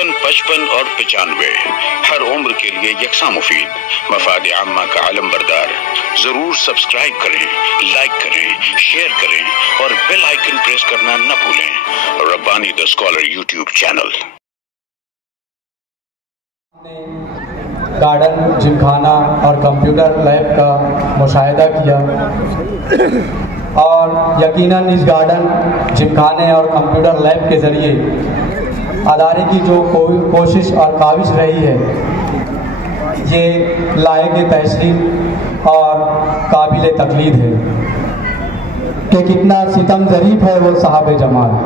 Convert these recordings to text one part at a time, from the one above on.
55, 55 और 95 हर उम्र के लिए यकसा मुफीद, मफाद आम्मा का आलम बरदार। जरूर सब्सक्राइब करें, लाइक करें, शेयर करें और बेल आइकन प्रेस करना न भूलें। Rabbani the scholar YouTube channel. Garden, Gymkhana और कंप्यूटर लैब का मुशाहिदा किया और यकीनन इस गार्डन, जिमखाने और कंप्यूटर लैब के ज़रिए अदारे की जो कोशिश और काविश रही है, ये लायक तहसीन और काबिल तकलीद है कि कितना सितम ज़रीफ़ है वो साहब जमाल,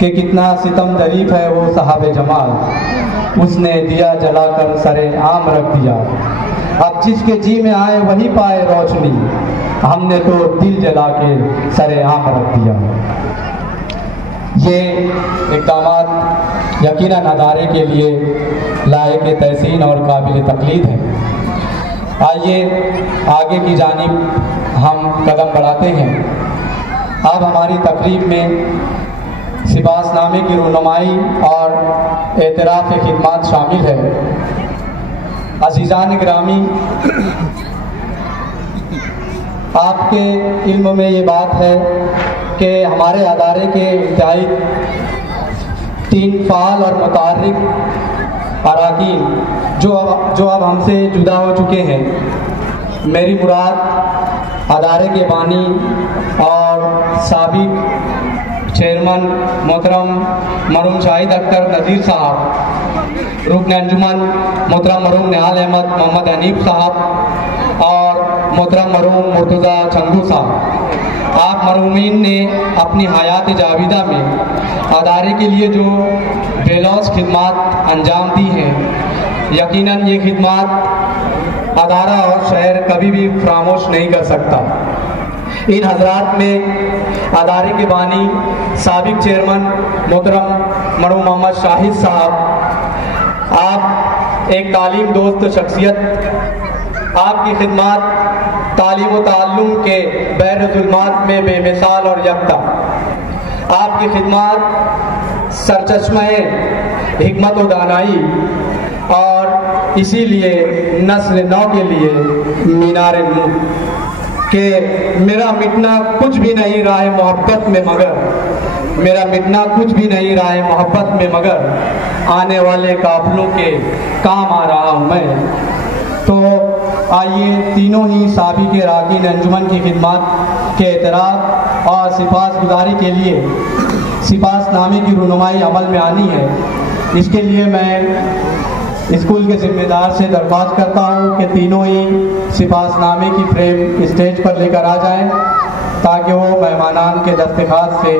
कि कितना सितम ज़रीफ़ है वो साहब जमाल, उसने दिया जलाकर सरे आम रख दिया। अब जिसके जी में आए वही पाए रोशनी, हमने तो दिल जला के सरे आम रख दिया। ये इक़दामात यकीनन अदारे के लिए लायक तहसीन और काबिल तकलीद है। आइए आगे की जानिब हम कदम बढ़ाते हैं। अब हमारी तकरीब में सिपाहनामे की रुनुमाई और एतराफ़ खिदमत शामिल है। अज़ीज़ान गिरामी, आपके इल्म में ये बात है कि हमारे अदारे के इंतहाई 3 फ़ाल और मुतहर्रिक अरकान जो अब हमसे जुदा हो चुके हैं। मेरी मुराद अदारे के बानी और साबिक चेयरमैन मोहतरम मरहूम शाहिद अख्तर नज़ीर साहब, रुकन अंजुमन मोहतरम मरहूम निहाल अहमद मोहम्मद हनीफ साहब और मोहतरम मरहूम मुर्तज़ा चंगू साहब, आप मरहूमीन ने अपनी हयात जाविदा में अदारे के लिए जो बेलौस खिदमत अंजाम दी हैं, यकीनन ये खिदमत अदारा और शहर कभी भी फरामोश नहीं कर सकता। इन हजरात में अदारे के बानी साबिक चेयरमैन मोहतरम मरहूम मोहम्मद शाहिद साहब, आप एक तालीम दोस्त शख्सियत, आपकी खिदमत तालीम व ताल्लुम के बैर ज़ुल्मात में बेमिसाल और यकता, आपकी खिदमत सरचश्मे हिकमत व दानाई और इसीलिए नस्ल नौ के लिए मीनार नूर के मेरा मिटना कुछ भी नहीं रहा है मोहब्बत में, मगर मेरा मिटना कुछ भी नहीं रहा है मोहब्बत में, मगर आने वाले काफिलों के काम आ रहा हूँ मैं। तो आइए तीनों ही साबिक़ अरकान अंजुमन की खिदमत के एतराफ़ और सिपाहगुज़ारी के लिए सिपाहनामे की रुनुमाई अमल में आनी है। इसके लिए मैं स्कूल के ज़िम्मेदार से दरख्वास्त करता हूँ कि तीनों ही सिपाहनामे की फ्रेम स्टेज पर लेकर आ जाएं, ताकि वो मेहमानान के दस्तख़त से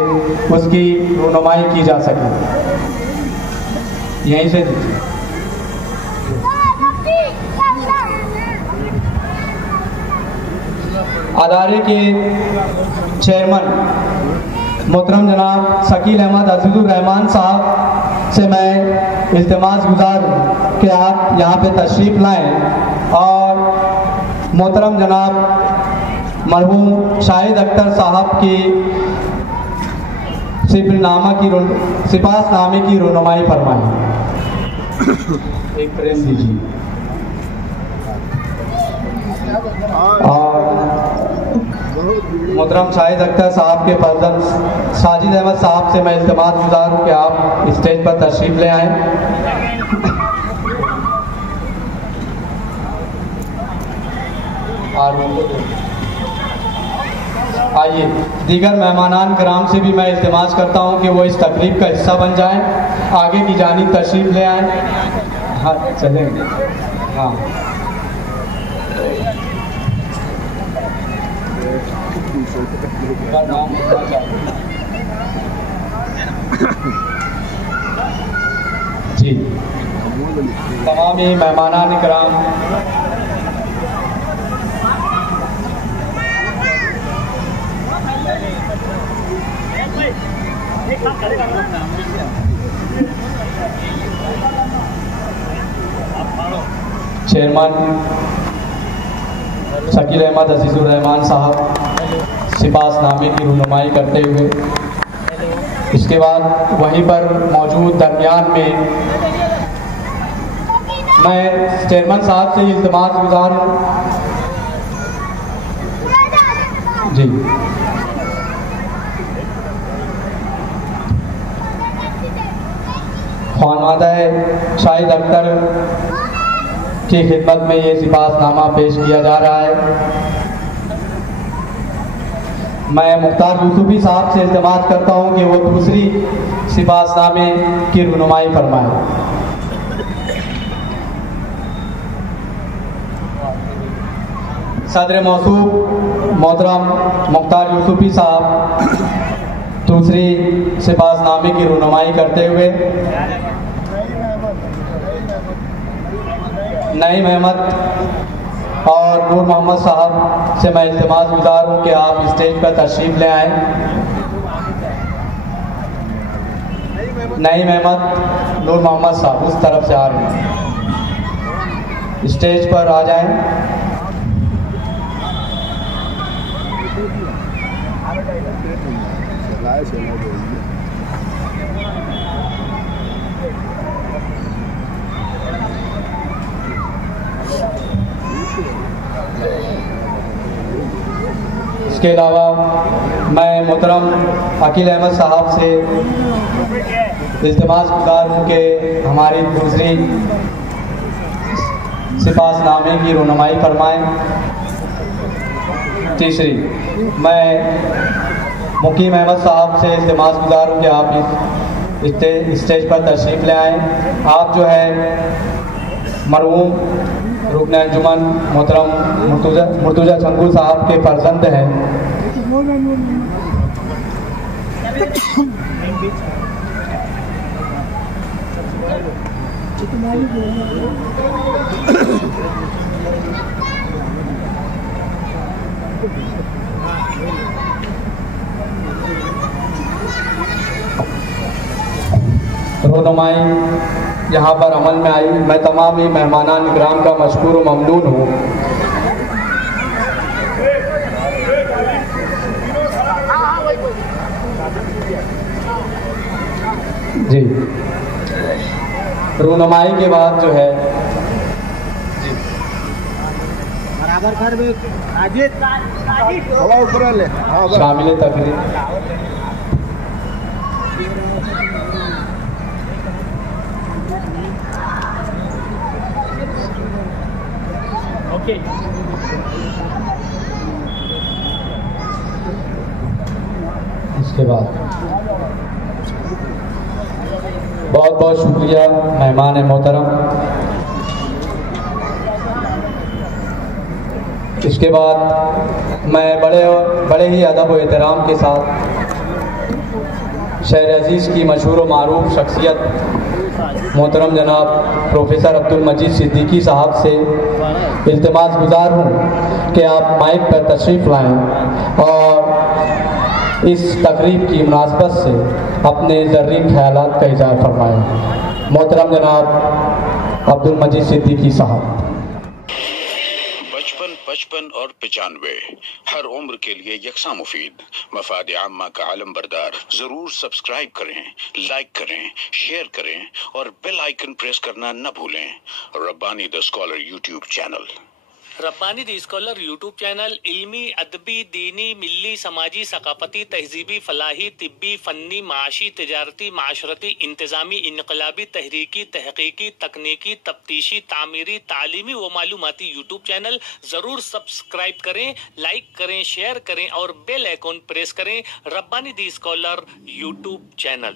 उसकी रुनुमाई की जा सके। यहीं से अदारे के चेयरमैन मोहतरम जनाब शकील अहमद अजीज़ुर रहमान साहब से मैं इल्तिमास गुजार हूँ कि आप यहाँ पे तशरीफ़ लाएँ और मोहतरम जनाब मरहूम शाहिद अख्तर साहब की सिपाहनामे की रुनुमाई फरमाएँ। एक प्रेम दीजिए। और मोहतरम शाहिद अख्तर साहब के फर्जंद साजिद अहमद साहब से मैं इल्तिमास गुजार हूँ कि आप स्टेज पर तशरीफ़ ले आएँ। आइए दीगर मेहमानान कराम से भी मैं इल्तिमास करता हूँ कि वो इस तकरीब का हिस्सा बन जाएं, आगे की जानिब तशरीफ़ ले आएँ। हाँ चलें। हाँ जी, तमाम ही मेहमानान कराम चेयरमैन शकील अहमद अजीज़ुर रहमान साहब सिपाहनामे की रुनुमाई करते हुए इसके बाद वहीं पर मौजूद दरमियान में मैं चेयरमैन साहब से इल्तिमास गुजार हूँ जी। ख़ानवादा शाहिद अख्तर की खिदमत में ये सिपाहनामा पेश किया जा रहा है। मैं मुख्तार यूसुफी साहब से इल्तिमास करता हूँ कि वो दूसरी सिपाहनामे की रहनुमाई फरमाएं। सदर मौसूफ मोहतरम मुख्तार यूसुफी साहब दूसरी सिपाहनामे की रहनुमाई करते हुए नईम अहमद और नूर मोहम्मद साहब से मैं इल्तिमास गुजार हूँ कि आप स्टेज पर तशरीफ ले आएँ। नईम अहमद, नूर मोहम्मद साहब उस तरफ से आ रहे हैं, स्टेज पर आ जाएं। इसके अलावा मैं मोहतरम अकील अहमद साहब से इल्तिमास गुजार हूँ कि हमारी दूसरी सिपाहनामे की रहनुमाई फरमाएं। तीसरी मैं मुकीम अहमद साहब से इल्तिमास गुजार हूँ कि आप इस स्टेज पर तशरीफ़ ले आएँ। आप जो है मरहूम रुकन अंजुमन मोहतरम मुर्तुजा चंगू साहब के फर्जंद हैं। रहनुमाई यहाँ पर अमल में आई। मैं तमाम ही मेहमानान इकराम का मशकूर व ममनून हूँ। जी, रहनुमाई के बाद जो है शामिल तकरीर इसके बाद बहुत बहुत शुक्रिया मेहमान मोहतरम। इसके बाद मैं बड़े ही अदब व एहतराम के साथ शहर अजीज़ की मशहूर व मारूफ शख्सियत मोहतरम जनाब प्रोफेसर अब्दुल मजीद सिद्दीकी साहब से इल्तिमास गुजार हूँ कि आप माइक पर तशरीफ़ लाएँ और इस तकरीब की मुनासबत से अपने ज़र्री ख्यालात का इज़हार फरमाएँ। मोहतरम जनाब अब्दुल मजीद सिद्दीकी साहब। 55 और 95 हर उम्र के लिए यकसा मुफीद, मफाद आम्मा का आलम बरदार। जरूर सब्सक्राइब करें, लाइक करें, शेयर करें और बेल आइकन प्रेस करना न भूलें। Rabbani the scholar YouTube channel. Rabbani the scholar YouTube channel इल्मी, अदबी, दीनी, मिल्ली, समाजी, सकाफती, तहजीबी, फलाही, तिब्बी, फन्नी, माशी, तिजारती, माशरती, इंतजामी, इनकलाबी, तहरीकी, तहकीकी, तकनीकी, तफ्तीशी, तामीरी, तालीमी व मालूमाती यूट्यूब चैनल। ज़रूर सब्सक्राइब करें, लाइक करें, शेयर करें और बेल आइकन प्रेस करें। Rabbani the scholar YouTube channel.